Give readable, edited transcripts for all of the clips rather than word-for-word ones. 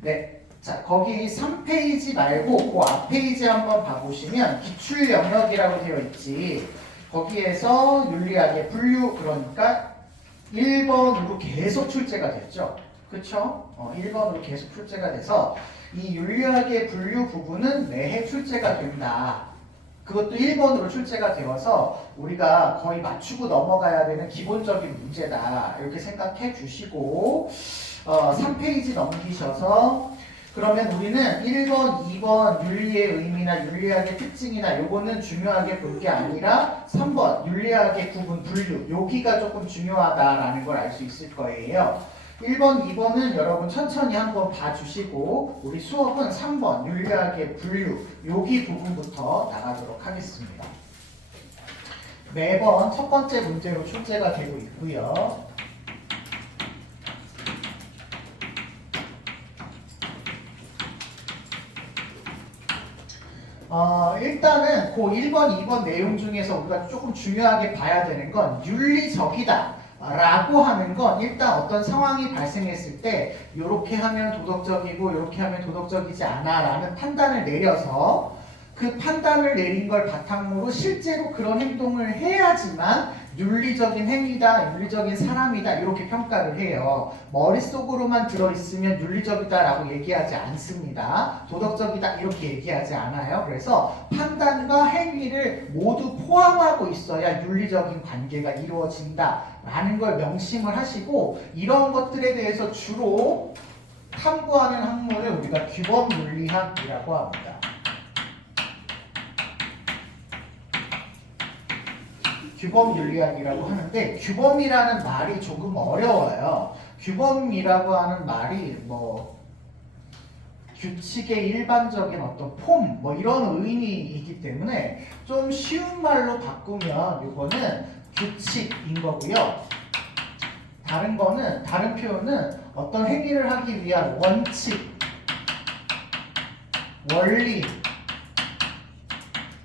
네. 자, 거기 3페이지 말고 그 앞 페이지 한번 봐보시면 기출 영역이라고 되어 있지. 거기에서 윤리학의 분류, 그러니까 1번으로 계속 출제가 됐죠. 그쵸? 1번으로 계속 출제가 돼서 이 윤리학의 분류 부분은 매해 출제가 된다. 그것도 1번으로 출제가 되어서 우리가 거의 맞추고 넘어가야 되는 기본적인 문제다. 이렇게 생각해 주시고 3페이지 넘기셔서 그러면 우리는 1번, 2번 윤리의 의미나 윤리학의 특징이나 요거는 중요하게 볼 게 아니라 3번 윤리학의 구분, 분류 여기가 조금 중요하다라는 걸 알 수 있을 거예요. 1번, 2번은 여러분 천천히 한번 봐주시고 우리 수업은 3번 윤리학의 분류 여기 부분부터 나가도록 하겠습니다. 매번 첫 번째 문제로 출제가 되고 있고요. 일단은 그 1번, 2번 내용 중에서 우리가 조금 중요하게 봐야 되는 건 윤리적이다 라고 하는 건 일단 어떤 상황이 발생했을 때 이렇게 하면 도덕적이고 이렇게 하면 도덕적이지 않아 라는 판단을 내려서 그 판단을 내린 걸 바탕으로 실제로 그런 행동을 해야지만 윤리적인 행위다, 윤리적인 사람이다 이렇게 평가를 해요. 머릿속으로만 들어있으면 윤리적이다 라고 얘기하지 않습니다. 도덕적이다 이렇게 얘기하지 않아요. 그래서 판단과 행위를 모두 포함하고 있어야 윤리적인 관계가 이루어진다 라는 걸 명심을 하시고 이런 것들에 대해서 주로 탐구하는 학문을 우리가 규범윤리학이라고 합니다. 규범윤리학이라고 하는데 규범이라는 말이 조금 어려워요. 규범이라고 하는 말이 뭐 규칙의 일반적인 어떤 폼 뭐 이런 의미이기 때문에 좀 쉬운 말로 바꾸면 이거는 규칙인 거고요. 다른 표현은 어떤 행위를 하기 위한 원칙, 원리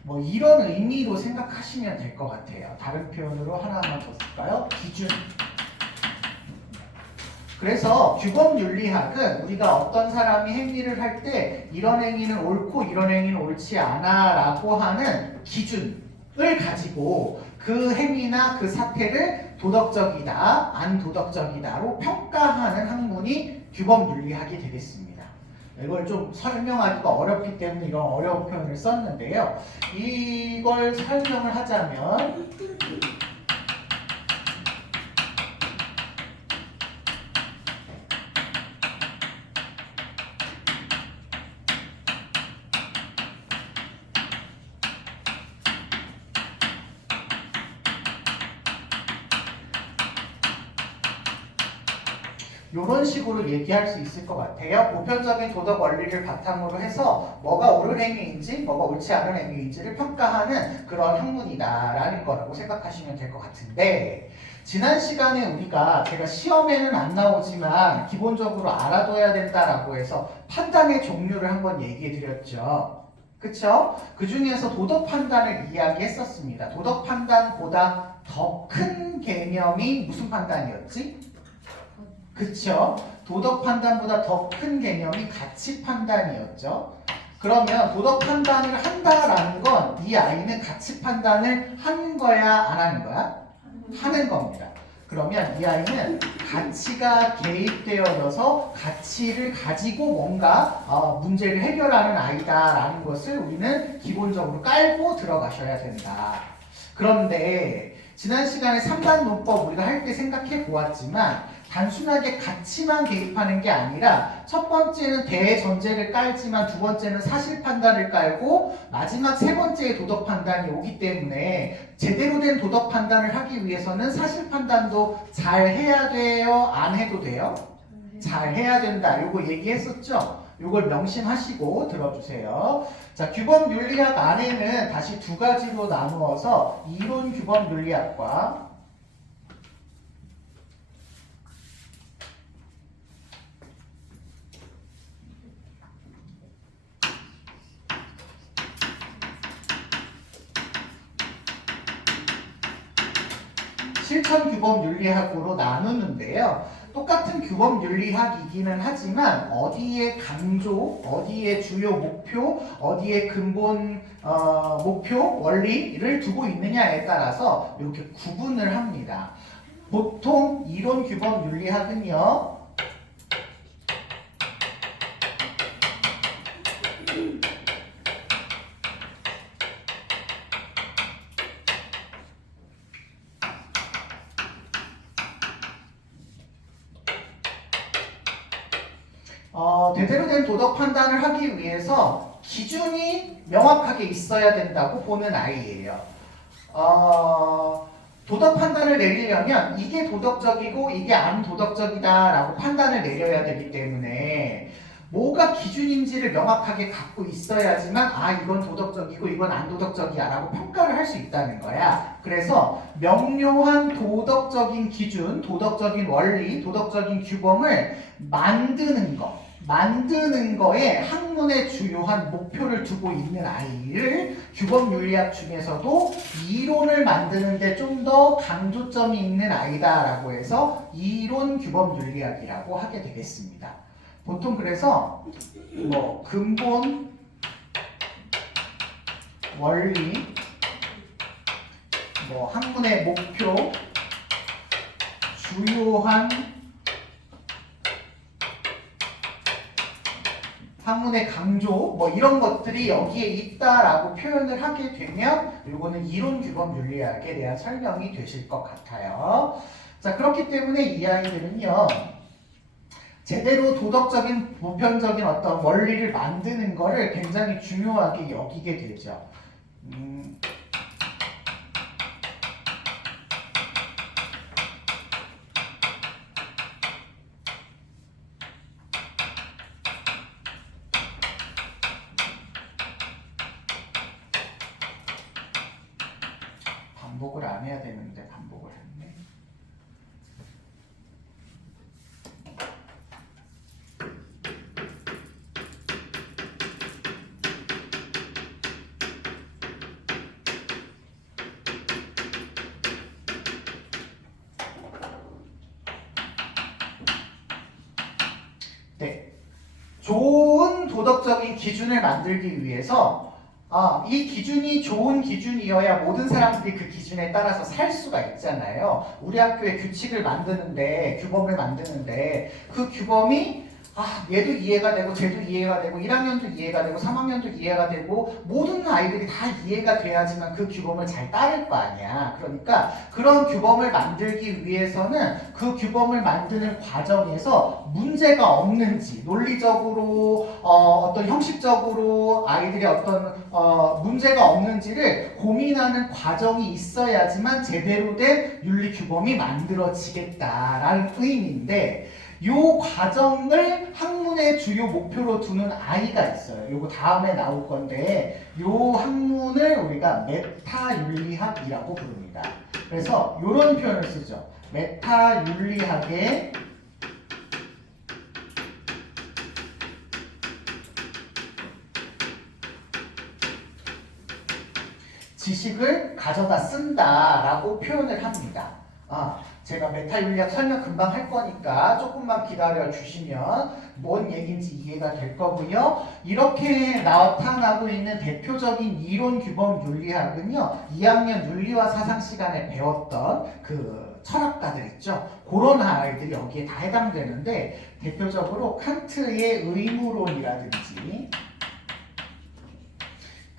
뭐 이런 의미로 생각하시면 될 것 같아요. 다른 표현으로 하나만 더 쓸까요? 기준. 그래서 규범윤리학은 우리가 어떤 사람이 행위를 할 때 이런 행위는 옳고 이런 행위는 옳지 않아 라고 하는 기준을 가지고 그 행위나 그 사태를 도덕적이다, 안 도덕적이다로 평가하는 학문이 규범윤리학이 되겠습니다. 이걸 좀 설명하기가 어렵기 때문에 이런 어려운 표현을 썼는데요. 이걸 설명을 하자면 이런 식으로 얘기할 수 있을 것 같아요. 보편적인 도덕 원리를 바탕으로 해서 뭐가 옳은 행위인지 뭐가 옳지 않은 행위인지를 평가하는 그런 학문이다라는 거라고 생각하시면 될 것 같은데 지난 시간에 우리가 제가 시험에는 안 나오지만 기본적으로 알아둬야 된다라고 해서 판단의 종류를 한번 얘기해 드렸죠. 그쵸? 그 중에서 도덕 판단을 이야기했었습니다. 도덕 판단보다 더 큰 개념이 무슨 판단이었지? 그쵸? 도덕 판단보다 더 큰 개념이 가치 판단이었죠. 그러면 도덕 판단을 한다라는 건 이 아이는 가치 판단을 하는 거야, 안 하는 거야? 하는 겁니다. 그러면 이 아이는 가치가 개입되어져서 가치를 가지고 뭔가 문제를 해결하는 아이다라는 것을 우리는 기본적으로 깔고 들어가셔야 된다. 그런데 지난 시간에 3단 논법 우리가 할 때 생각해 보았지만 단순하게 가치만 개입하는 게 아니라 첫 번째는 대전제를 깔지만 두 번째는 사실 판단을 깔고 마지막 세 번째의 도덕 판단이 오기 때문에 제대로 된 도덕 판단을 하기 위해서는 사실 판단도 잘 해야 돼요? 안 해도 돼요? 잘 해야 된다. 요거 얘기했었죠? 요걸 명심하시고 들어주세요. 자, 규범윤리학 안에는 다시 두 가지로 나누어서 이론 규범윤리학과 실천규범윤리학으로 나누는데요. 똑같은 규범 윤리학이기는 하지만 어디에 강조, 어디에 주요 목표, 어디에 근본 목표, 원리를 두고 있느냐에 따라서 이렇게 구분을 합니다. 보통 이론 규범 윤리학은요. 제대로 된 도덕 판단을 하기 위해서 기준이 명확하게 있어야 된다고 보는 아이예요. 도덕 판단을 내리려면 이게 도덕적이고 이게 안 도덕적이다라고 판단을 내려야 되기 때문에 뭐가 기준인지를 명확하게 갖고 있어야지만 이건 도덕적이고 이건 안 도덕적이야 라고 평가를 할 수 있다는 거야. 그래서 명료한 도덕적인 기준, 도덕적인 원리, 도덕적인 규범을 만드는 거에 학문의 주요한 목표를 두고 있는 아이를 규범윤리학 중에서도 이론을 만드는데 좀 더 강조점이 있는 아이다라고 해서 이론 규범윤리학이라고 하게 되겠습니다. 보통 그래서 근본, 원리, 학문의 목표, 주요한 학문의 강조 이런 것들이 여기에 있다라고 표현을 하게 되면 이거는 이론 규범 윤리학에 대한 설명이 되실 것 같아요. 자, 그렇기 때문에 이 아이들은요. 제대로 도덕적인 보편적인 어떤 원리를 만드는 거를 굉장히 중요하게 여기게 되죠. 반복을 안 해야 되는데 반복을 했네. 네. 좋은 도덕적인 기준을 만들기 위해서 이 기준이 좋은 기준이어야 모든 사람들이 그 기준에 따라서 살 수가 있잖아요. 우리 학교에 규칙을 만드는데, 규범을 만드는데 그 규범이 얘도 이해가 되고 쟤도 이해가 되고 1학년도 이해가 되고 3학년도 이해가 되고 모든 아이들이 다 이해가 돼야지만 그 규범을 잘 따를 거 아니야. 그러니까 그런 규범을 만들기 위해서는 그 규범을 만드는 과정에서 문제가 없는지 논리적으로 어떤 형식적으로 아이들이 어떤 문제가 없는지를 고민하는 과정이 있어야지만 제대로 된 윤리 규범이 만들어지겠다라는 의미인데 요 과정을 학문의 주요 목표로 두는 아이가 있어요. 요거 다음에 나올 건데 요 학문을 우리가 메타윤리학이라고 부릅니다. 그래서 요런 표현을 쓰죠. 메타윤리학의 지식을 가져다 쓴다라고 표현을 합니다. 제가 메타윤리학 설명 금방 할 거니까 조금만 기다려 주시면 뭔 얘기인지 이해가 될 거고요. 이렇게 나타나고 있는 대표적인 이론 규범 윤리학은요. 2학년 윤리와 사상 시간에 배웠던 그 철학가들 있죠. 그런 아이들이 여기에 다 해당되는데 대표적으로 칸트의 의무론이라든지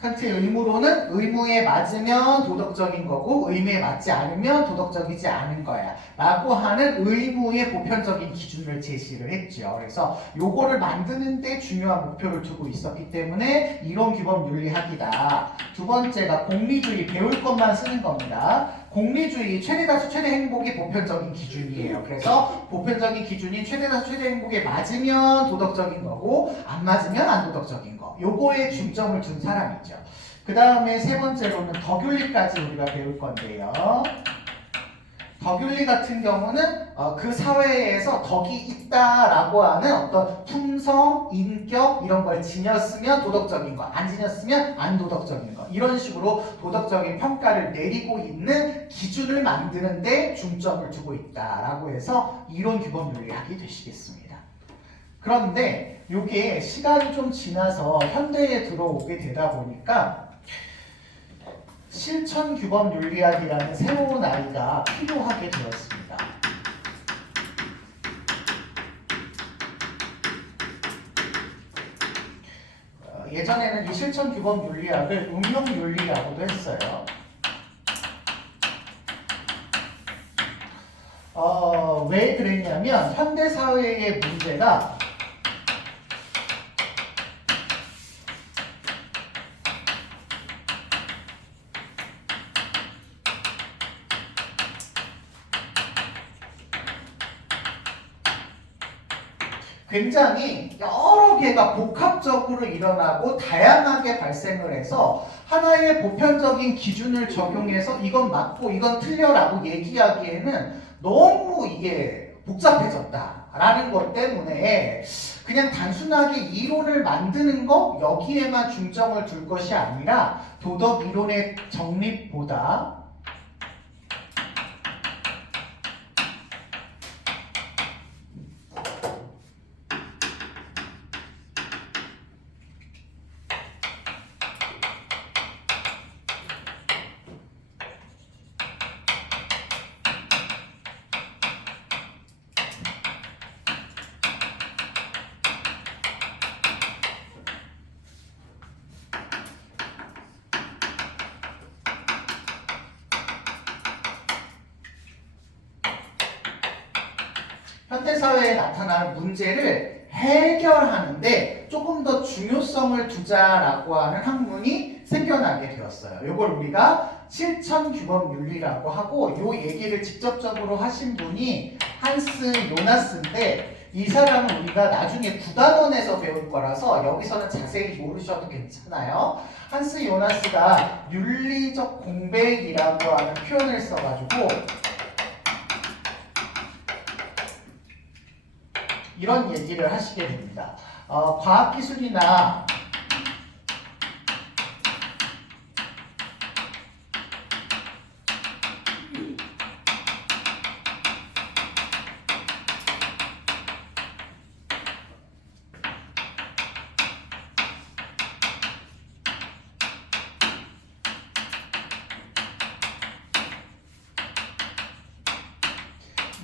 칸트의 의무론은 의무에 맞으면 도덕적인 거고 의무에 맞지 않으면 도덕적이지 않은 거야 라고 하는 의무의 보편적인 기준을 제시를 했죠. 그래서 요거를 만드는데 중요한 목표를 두고 있었기 때문에 이론 규범 윤리학이다. 두 번째가 공리주의, 배울 것만 쓰는 겁니다. 공리주의, 최대다수 최대 행복이 보편적인 기준이에요. 그래서 보편적인 기준인 최대다수 최대 행복에 맞으면 도덕적인 거고 안 맞으면 안 도덕적인 거. 요거에 중점을 둔 사람이죠. 그 다음에 세 번째로는 덕윤리까지 우리가 배울 건데요. 덕윤리 같은 경우는 그 사회에서 덕이 있다라고 하는 어떤 품성, 인격 이런 걸 지녔으면 도덕적인 거, 안 지녔으면 안 도덕적인 거 이런 식으로 도덕적인 평가를 내리고 있는 기준을 만드는 데 중점을 두고 있다라고 해서 이론 규범 윤리학이 되시겠습니다. 그런데 이게 시간이 좀 지나서 현대에 들어오게 되다 보니까 실천 규범 윤리학이라는 새로운 아이가 필요하게 되었습니다. 예전에는 이 실천 규범 윤리학을 응용 윤리라고도 했어요. 왜 그랬냐면 현대 사회의 문제가 굉장히 여러 개가 복합적으로 일어나고 다양하게 발생을 해서 하나의 보편적인 기준을 적용해서 이건 맞고 이건 틀려라고 얘기하기에는 너무 이게 복잡해졌다라는 것 때문에 그냥 단순하게 이론을 만드는 거 여기에만 중점을 둘 것이 아니라 도덕 이론의 정립보다 현대사회에 나타나는 문제를 해결하는데 조금 더 중요성을 두자라고 하는 학문이 생겨나게 되었어요. 이걸 우리가 실천규범윤리라고 하고 이 얘기를 직접적으로 하신 분이 한스 요나스인데 이 사람은 우리가 나중에 구단원에서 배울 거라서 여기서는 자세히 모르셔도 괜찮아요. 한스 요나스가 윤리적 공백이라고 하는 표현을 써가지고 이런 얘기를 하시게 됩니다. 과학기술이나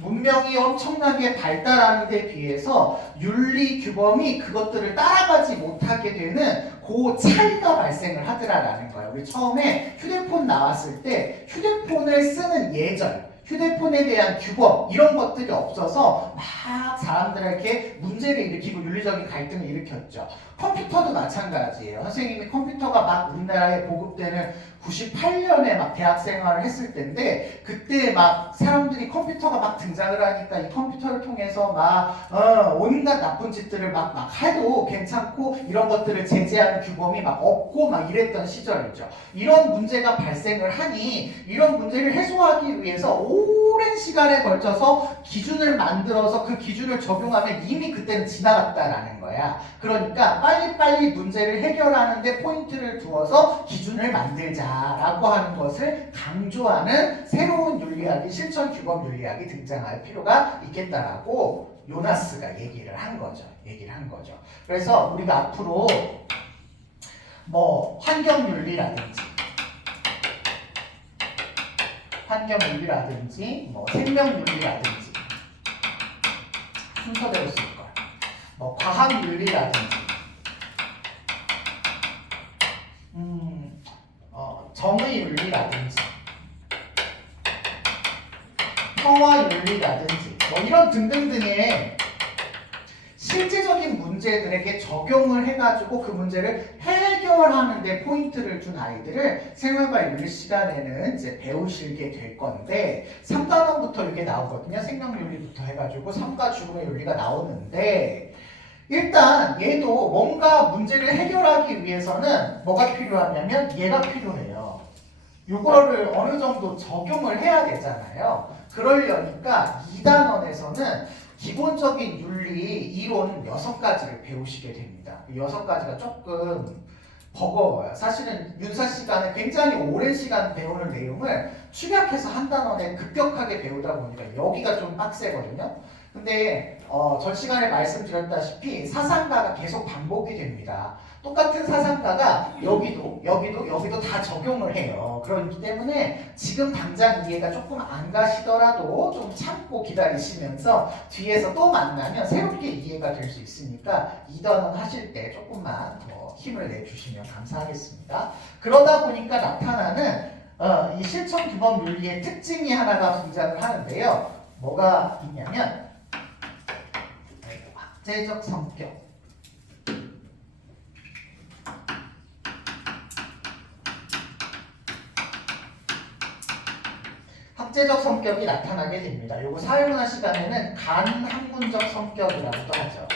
문명이 엄청나게 발달하는 데 비해서 윤리 규범이 그것들을 따라가지 못하게 되는 그 차이가 발생을 하더라라는 거예요. 우리 처음에 휴대폰 나왔을 때 휴대폰을 쓰는 예절, 휴대폰에 대한 규범 이런 것들이 없어서 막 사람들에게 문제를 일으키고 윤리적인 갈등을 일으켰죠. 컴퓨터도 마찬가지예요. 선생님이 컴퓨터가 막 우리나라에 보급되는 98년에 막 대학 생활을 했을 때인데 그때 막 사람들이 컴퓨터가 막 등장을 하니까 이 컴퓨터를 통해서 막 온갖 나쁜 짓들을 막 해도 괜찮고 이런 것들을 제재하는 규범이 막 없고 막 이랬던 시절이죠. 이런 문제가 발생을 하니 이런 문제를 해소하기 위해서 오랜 시간에 걸쳐서 기준을 만들어서 그 기준을 적용하면 이미 그때는 지나갔다라는 거야. 그러니까 빨리빨리 문제를 해결하는 데 포인트를 두어서 기준을 만들자라고 하는 것을 강조하는 새로운 윤리학이 실천 규범 윤리학이 등장할 필요가 있겠다라고 요나스가 얘기를 한 거죠. 그래서 우리가 앞으로 뭐 환경윤리라든지 뭐 생명윤리라든지 순서대로 쓸 걸. 뭐 과학윤리라든지 정의윤리라든지 평화윤리라든지 뭐 이런 등등등의 실제적인 문제들에게 적용을 해가지고 그 문제를 해결하는 데 포인트를 준 아이들을 생활과 윤리 시간에는 이제 배우시게 될 건데 3단원부터 이게 나오거든요. 생명윤리부터 해가지고 삶과 죽음의 윤리가 나오는데 일단 얘도 뭔가 문제를 해결하기 위해서는 뭐가 필요하냐면 얘가 필요해요. 요거를 어느 정도 적용을 해야 되잖아요. 그러려니까 2단원에서는 기본적인 윤리 이론 6가지를 배우시게 됩니다. 이 6가지가 조금 버거워요. 사실은 윤사 시간에 굉장히 오랜 시간 배우는 내용을 축약해서 한 단원에 급격하게 배우다 보니까 여기가 좀 빡세거든요. 근데 전 시간에 말씀드렸다시피 사상가가 계속 반복이 됩니다. 똑같은 사상가가 여기도 다 적용을 해요. 그렇기 때문에 지금 당장 이해가 조금 안 가시더라도 좀 참고 기다리시면서 뒤에서 또 만나면 새롭게 이해가 될 수 있으니까 2단원 하실 때 조금만 더 힘을 내주시면 감사하겠습니다. 그러다 보니까 나타나는 이 실천규범 윤리의 특징이 하나가 등장을 하는데요. 뭐가 있냐면 학제적 성격. 학제적 성격이 나타나게 됩니다. 요거 사용할 시간에는 간학문적 성격이라고도 하죠.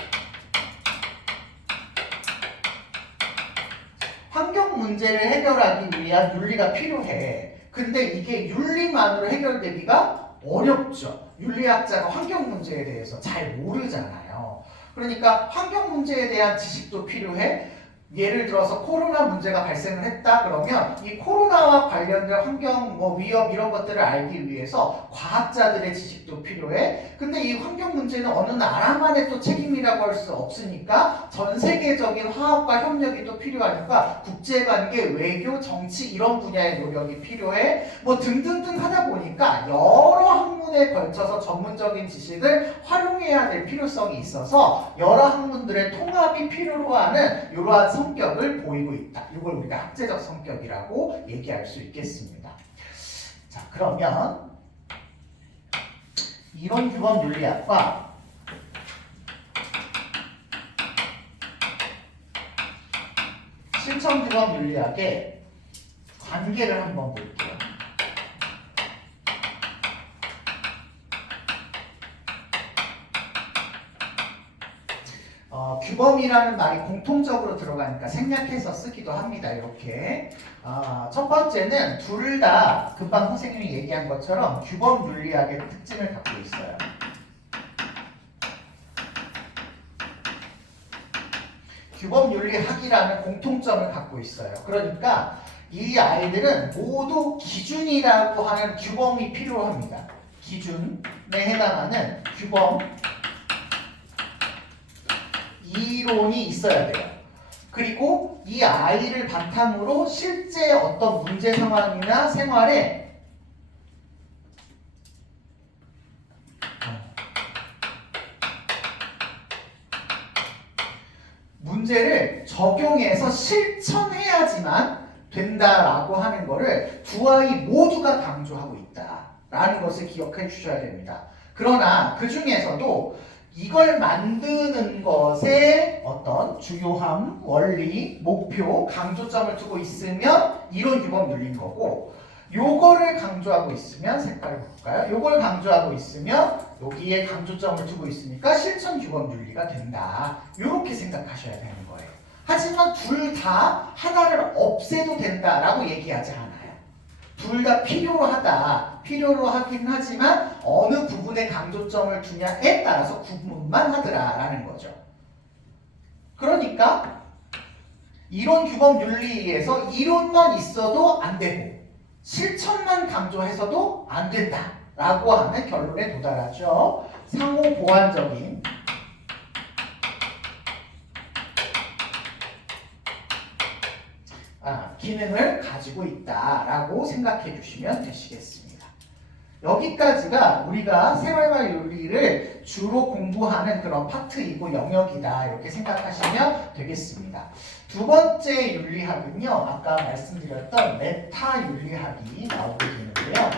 환경 문제를 해결하기 위한 윤리가 필요해. 근데 이게 윤리만으로 해결되기가 어렵죠. 윤리학자가 환경 문제에 대해서 잘 모르잖아요. 그러니까 환경 문제에 대한 지식도 필요해. 예를 들어서 코로나 문제가 발생을 했다 그러면 이 코로나와 관련된 환경 위협 이런 것들을 알기 위해서 과학자들의 지식도 필요해. 근데 이 환경 문제는 어느 나라만의 또 책임이라고 할 수 없으니까 전 세계적인 화합과 협력이 또 필요하니까 국제관계, 외교, 정치 이런 분야의 노력이 필요해. 뭐 등등등 하다 보니까 여러 학문에 걸쳐서 전문적인 지식을 활용해야 될 필요성이 있어서 여러 학문들의 통합이 필요로 하는 이러한 성격을 보이고 있다. 이걸 우리가 학제적 성격이라고 얘기할 수 있겠습니다. 자, 그러면 이론규범 윤리학과 실천규범 윤리학의 관계를 한번 볼게요. 규범이라는 말이 공통적으로 들어가니까 생략해서 쓰기도 합니다. 이렇게 첫 번째는 둘 다 금방 선생님이 얘기한 것처럼 규범 윤리학의 특징을 갖고 있어요. 규범 윤리학이라는 공통점을 갖고 있어요. 그러니까 이 아이들은 모두 기준이라고 하는 규범이 필요합니다. 기준에 해당하는 규범 이론이 있어야 돼요. 그리고 이 아이를 바탕으로 실제 어떤 문제 상황이나 생활에 문제를 적용해서 실천해야지만 된다라고 하는 것을 두 아이 모두가 강조하고 있다라는 것을 기억해 주셔야 됩니다. 그러나 그 중에서도 이걸 만드는 것에 어떤 중요함, 원리, 목표, 강조점을 두고 있으면 이론규범 윤리인 거고, 요거를 강조하고 있으면 색깔을 볼까요? 요걸 강조하고 있으면 여기에 강조점을 두고 있으니까 실천규범 윤리가 된다. 요렇게 생각하셔야 되는 거예요. 하지만 둘 다 하나를 없애도 된다라고 얘기하지 않아요. 둘 다 필요로 하긴 하지만 어느 부분에 강조점을 두냐에 따라서 구분만 하더라라는 거죠. 그러니까 이론 규범 윤리에서 이론만 있어도 안 되고 실천만 강조해서도 안 된다라고 하는 결론에 도달하죠. 상호 보완적인 기능을 가지고 있다라고 생각해 주시면 되시겠습니다. 여기까지가 우리가 생활과 윤리를 주로 공부하는 그런 파트이고 영역이다 이렇게 생각하시면 되겠습니다. 두 번째 윤리학은요, 아까 말씀드렸던 메타 윤리학이 나오게 되는데요.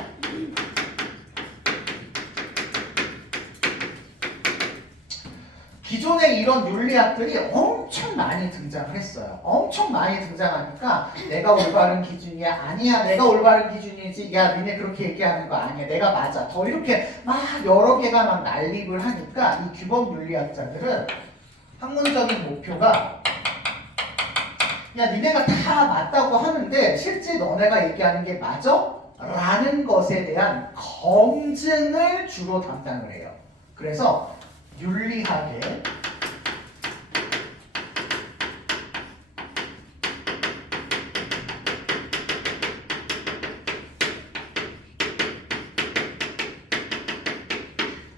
기존에 이런 윤리학들이 엄청 많이 등장을 했어요. 엄청 많이 등장하니까 내가 올바른 기준이야, 아니야, 내가 올바른 기준이지, 야, 니네 그렇게 얘기하는 거 아니야, 내가 맞아, 더 이렇게 막 여러 개가 막 난립을 하니까 이 규범 윤리학자들은 학문적인 목표가 야 니네가 다 맞다고 하는데 실제 너네가 얘기하는 게 맞아? 라는 것에 대한 검증을 주로 담당을 해요. 그래서 윤리학의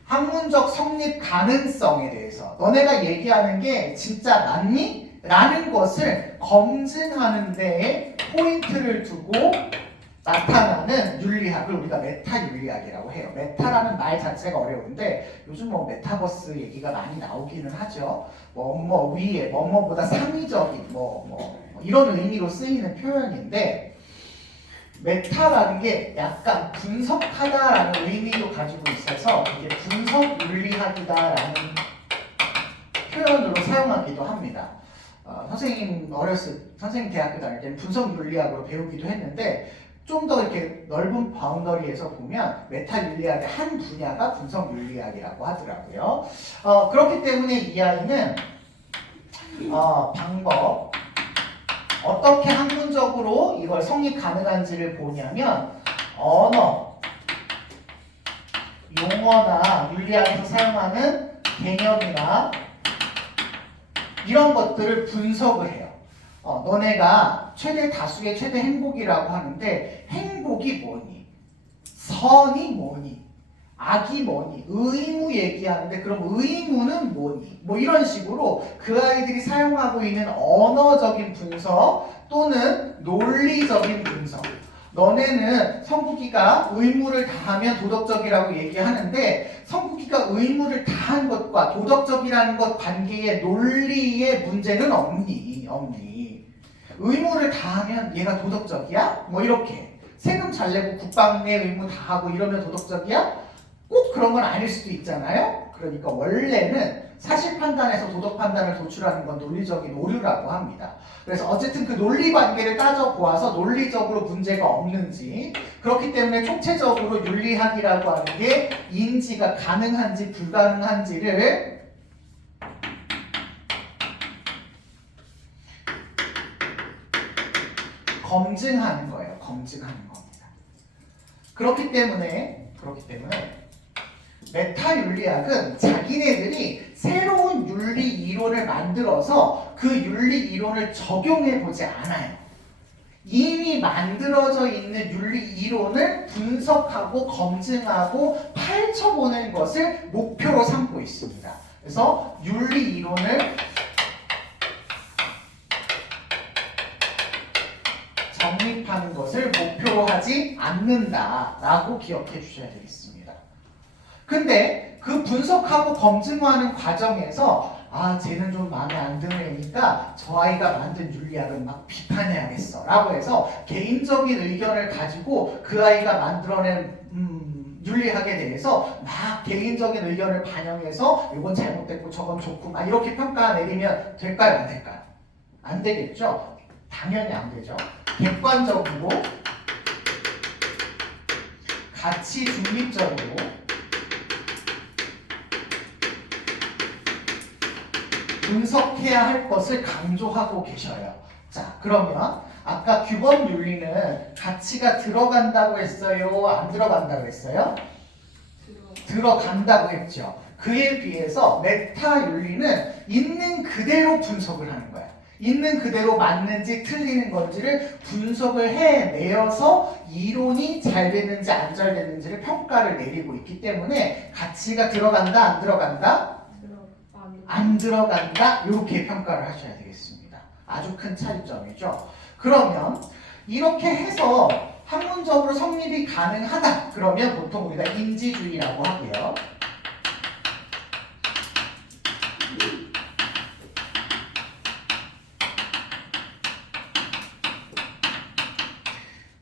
학문적 성립 가능성에 대해서 너네가 얘기하는 게 진짜 맞니? 라는 것을 검증하는 데에 포인트를 두고 나타나는 윤리학을 우리가 메타 윤리학이라고 해요. 메타라는 말 자체가 어려운데 요즘 뭐 메타버스 얘기가 많이 나오기는 하죠. 뭐 위에 뭐뭐보다 상위적인 이런 의미로 쓰이는 표현인데 메타라는 게 약간 분석하다라는 의미도 가지고 있어서 이게 분석 윤리학이다라는 표현으로 사용하기도 합니다. 선생님 대학교 다닐 때는 분석 윤리학으로 배우기도 했는데 좀 더 이렇게 넓은 바운더리에서 보면 메타 윤리학의 한 분야가 분석 윤리학이라고 하더라고요. 그렇기 때문에 이 아이는 방법 어떻게 학문적으로 이걸 성립 가능한지를 보냐면 언어, 용어나 윤리학에서 사용하는 개념이나 이런 것들을 분석을 해요. 너네가 최대 다수의 최대 행복이라고 하는데 행복이 뭐니? 선이 뭐니? 악이 뭐니? 의무 얘기하는데 그럼 의무는 뭐니? 뭐 이런 식으로 그 아이들이 사용하고 있는 언어적인 분석 또는 논리적인 분석. 너네는 성국이가 의무를 다하면 도덕적이라고 얘기하는데 성국이가 의무를 다한 것과 도덕적이라는 것 관계의 논리의 문제는 없니? 의무를 다하면 얘가 도덕적이야? 뭐 이렇게 세금 잘 내고 국방 내 의무 다하고 이러면 도덕적이야? 꼭 그런 건 아닐 수도 있잖아요. 그러니까 원래는 사실 판단에서 도덕 판단을 도출하는 건 논리적인 오류라고 합니다. 그래서 어쨌든 그 논리 관계를 따져보아서 논리적으로 문제가 없는지 그렇기 때문에 총체적으로 윤리학이라고 하는 게 인지가 가능한지 불가능한지를 검증하는 거예요. 검증하는 겁니다. 그렇기 때문에 메타 윤리학은 자기네들이 새로운 윤리 이론을 만들어서 그 윤리 이론을 적용해 보지 않아요. 이미 만들어져 있는 윤리 이론을 분석하고 검증하고 파헤쳐보는 것을 목표로 삼고 있습니다. 그래서 윤리 이론을 정립하는 것을 목표로 하지 않는다라고 기억해 주셔야 되겠습니다. 근데 그 분석하고 검증하는 과정에서 쟤는 좀 마음에 안 드는 애니까 저 아이가 만든 윤리학은 막 비판해야겠어 라고 해서 개인적인 의견을 가지고 그 아이가 만들어낸 윤리학에 대해서 막 개인적인 의견을 반영해서 이건 잘못됐고 저건 좋고 막 이렇게 평가 내리면 될까요? 안 될까요? 안 되겠죠? 당연히 안 되죠. 객관적이고 가치 중립적으로 분석해야 할 것을 강조하고 계셔요. 자, 그러면 아까 규범 윤리는 가치가 들어간다고 했어요? 안 들어간다고 했어요? 들어간다고 했죠. 그에 비해서 메타 윤리는 있는 그대로 분석을 하는 거야. 있는 그대로 맞는지 틀리는 건지를 분석을 해내어서 이론이 잘 됐는지 안 잘 됐는지를 평가를 내리고 있기 때문에 가치가 들어간다 안 들어간다? 안 들어간다 이렇게 평가를 하셔야 되겠습니다. 아주 큰 차이점이죠. 그러면 이렇게 해서 학문적으로 성립이 가능하다 그러면 보통 우리가 인지주의라고 하고요.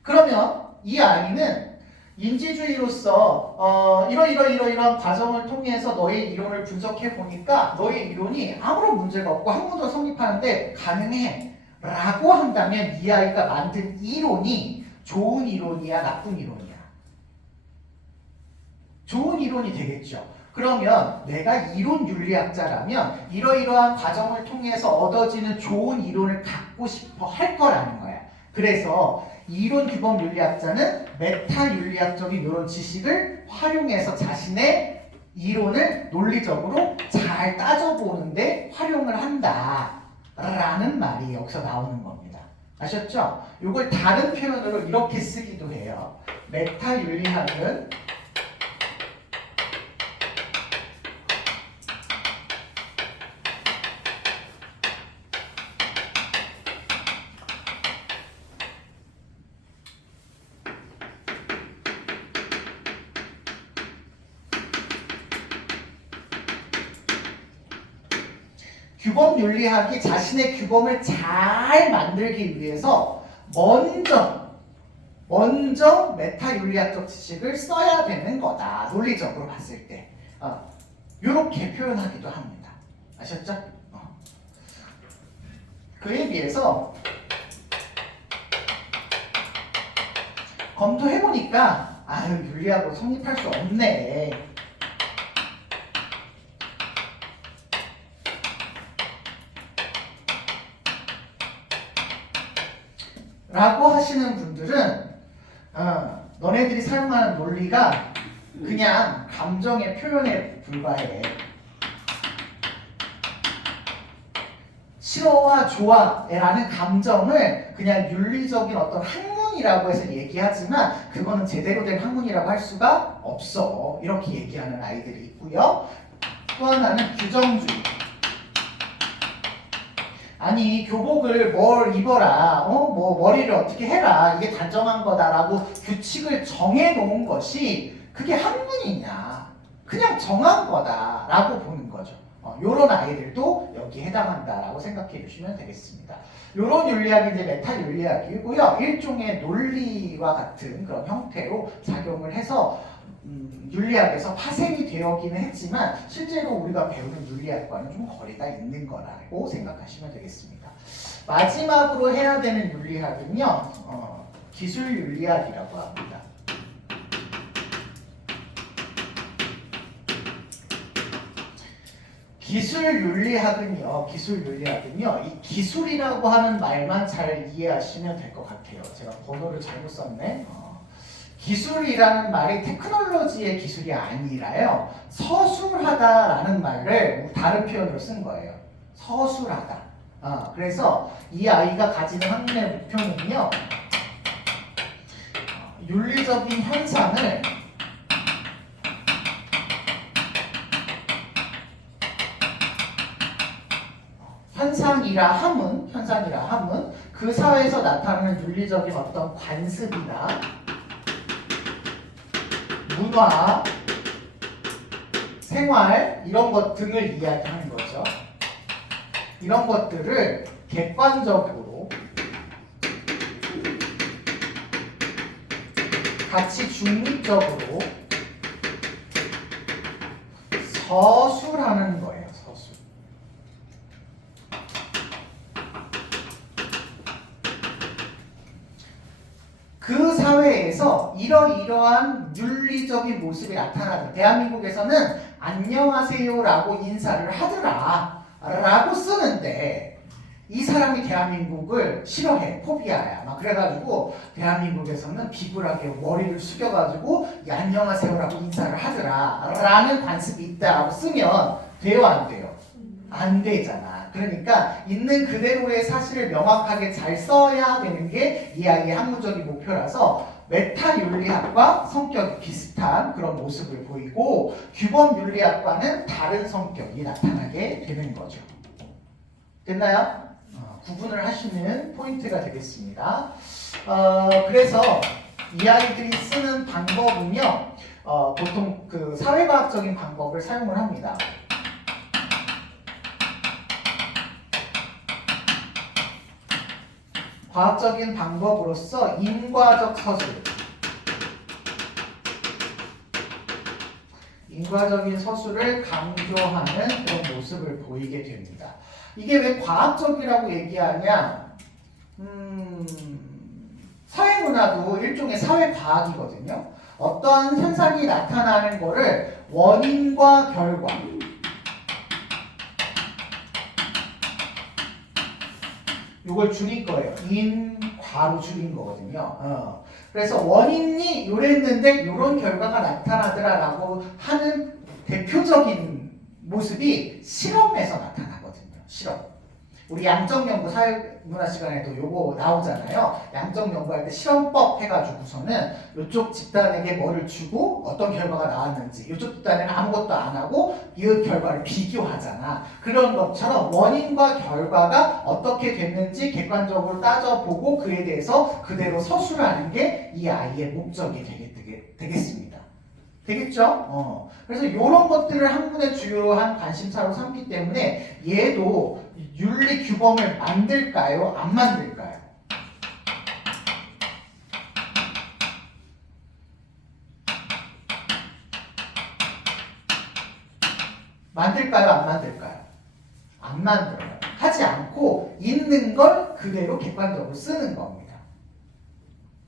그러면 이 아이는 인지주의로서 이러이러한 과정을 통해서 너의 이론을 분석해 보니까 너의 이론이 아무런 문제가 없고 학문적으로 성립하는데 가능해 라고 한다면 이 아이가 만든 이론이 좋은 이론이야 나쁜 이론이야? 좋은 이론이 되겠죠. 그러면 내가 이론 윤리학자라면 이러이러한 과정을 통해서 얻어지는 좋은 이론을 갖고 싶어 할 거라는 거야. 그래서 이론 규범 윤리학자는 메타 윤리학적인 이런 지식을 활용해서 자신의 이론을 논리적으로 잘 따져보는데 활용을 한다라는 말이 여기서 나오는 겁니다. 아셨죠? 이걸 다른 표현으로 이렇게 쓰기도 해요. 메타 윤리학은 규범 윤리학이 자신의 규범을 잘 만들기 위해서 먼저 메타 윤리학적 지식을 써야 되는 거다. 논리적으로 봤을 때. 이렇게 표현하기도 합니다. 아셨죠? 그에 비해서 검토해보니까 윤리학으로 성립할 수 없네. 라고 하시는 분들은 너네들이 사용하는 논리가 그냥 감정의 표현에 불과해. 싫어와 좋아라는 감정을 그냥 윤리적인 어떤 학문이라고 해서 얘기하지만 그거는 제대로 된 학문이라고 할 수가 없어. 이렇게 얘기하는 아이들이 있고요. 또 하나는 규정주의. 아니 교복을 뭘 입어라, 뭐 머리를 어떻게 해라, 이게 단정한 거다라고 규칙을 정해놓은 것이 그게 학문이냐, 그냥 정한 거다라고 보는 거죠. 요런 아이들도 여기에 해당한다라고 생각해 주시면 되겠습니다. 요런 윤리학이 이제 메타 윤리학이고요. 일종의 논리와 같은 그런 형태로 작용을 해서 윤리학에서 파생이 되었기는 했지만 실제로 우리가 배우는 윤리학과는 좀 거리가 있는 거라고 생각하시면 되겠습니다. 마지막으로 해야 되는 윤리학은요, 기술 윤리학이라고 합니다. 기술 윤리학은요, 이 기술이라고 하는 말만 잘 이해하시면 될 것 같아요. 제가 번호를 잘못 썼네. 기술이라는 말이 테크놀로지의 기술이 아니라요, 서술하다라는 말을 다른 표현으로 쓴 거예요. 서술하다. 그래서 이 아이가 가지는 학문의 목표는요, 윤리적인 현상을 현상이라 함은 그 사회에서 나타나는 윤리적인 어떤 관습이나 문화, 생활 이런 것 등을 이야기하는 거죠. 이런 것들을 객관적으로 같이 중립적으로 서술하는 거예요. 서술. 그 사회에서 이러이러한 윤리적인 모습이 나타나는, 대한민국에서는 안녕하세요라고 인사를 하더라 라고 쓰는데 이 사람이 대한민국을 싫어해, 포비아야. 막 그래가지고 대한민국에서는 비굴하게 머리를 숙여가지고 안녕하세요라고 인사를 하더라 라는 관습이 있다라고 쓰면 돼요, 안 돼요? 안 되잖아. 그러니까 있는 그대로의 사실을 명확하게 잘 써야 되는 게 이 아이의 학문적인 목표라서 메타 윤리학과 성격이 비슷한 그런 모습을 보이고 규범 윤리학과는 다른 성격이 나타나게 되는 거죠. 됐나요? 구분을 하시는 포인트가 되겠습니다. 그래서 이 아이들이 쓰는 방법은요, 보통 그 사회과학적인 방법을 사용을 합니다. 과학적인 방법으로서 인과적 서술, 인과적인 서술을 강조하는 그런 모습을 보이게 됩니다. 이게 왜 과학적이라고 얘기하냐? 사회문화도 일종의 사회과학이거든요. 어떠한 현상이 나타나는 거를 원인과 결과 이걸 줄일 거예요. 인 괄호 줄인 거거든요. 그래서 원인이 요랬는데 요런 결과가 나타나더라라고 하는 대표적인 모습이 실험에서 나타나거든요. 실험. 우리 양적연구 사회문화 시간에도 요거 나오잖아요. 양적연구할 때 실험법 해가지고서는 이쪽 집단에게 뭐를 주고 어떤 결과가 나왔는지 이쪽 집단에는 아무것도 안 하고 이 결과를 비교하잖아. 그런 것처럼 원인과 결과가 어떻게 됐는지 객관적으로 따져보고 그에 대해서 그대로 서술하는 게 이 아이의 목적이 되겠습니다. 되겠죠? 그래서 이런 것들을 학문의 주요한 관심사로 삼기 때문에 얘도 윤리 규범을 만들까요? 안 만들까요? 만들까요? 안 만들까요? 안 만들어요. 하지 않고 있는 걸 그대로 객관적으로 쓰는 겁니다.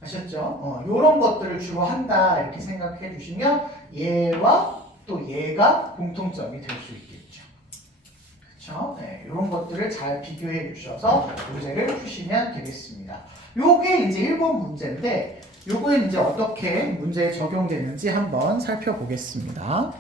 아셨죠? 이런 것들을 주로 한다 이렇게 생각해 주시면 얘와 또 얘가 공통점이 될 수 있겠죠. 그렇죠? 네, 이런 것들을 잘 비교해 주셔서 문제를 푸시면 되겠습니다. 요게 이제 1번 문제인데 요거는 이제 어떻게 문제에 적용되는지 한번 살펴보겠습니다.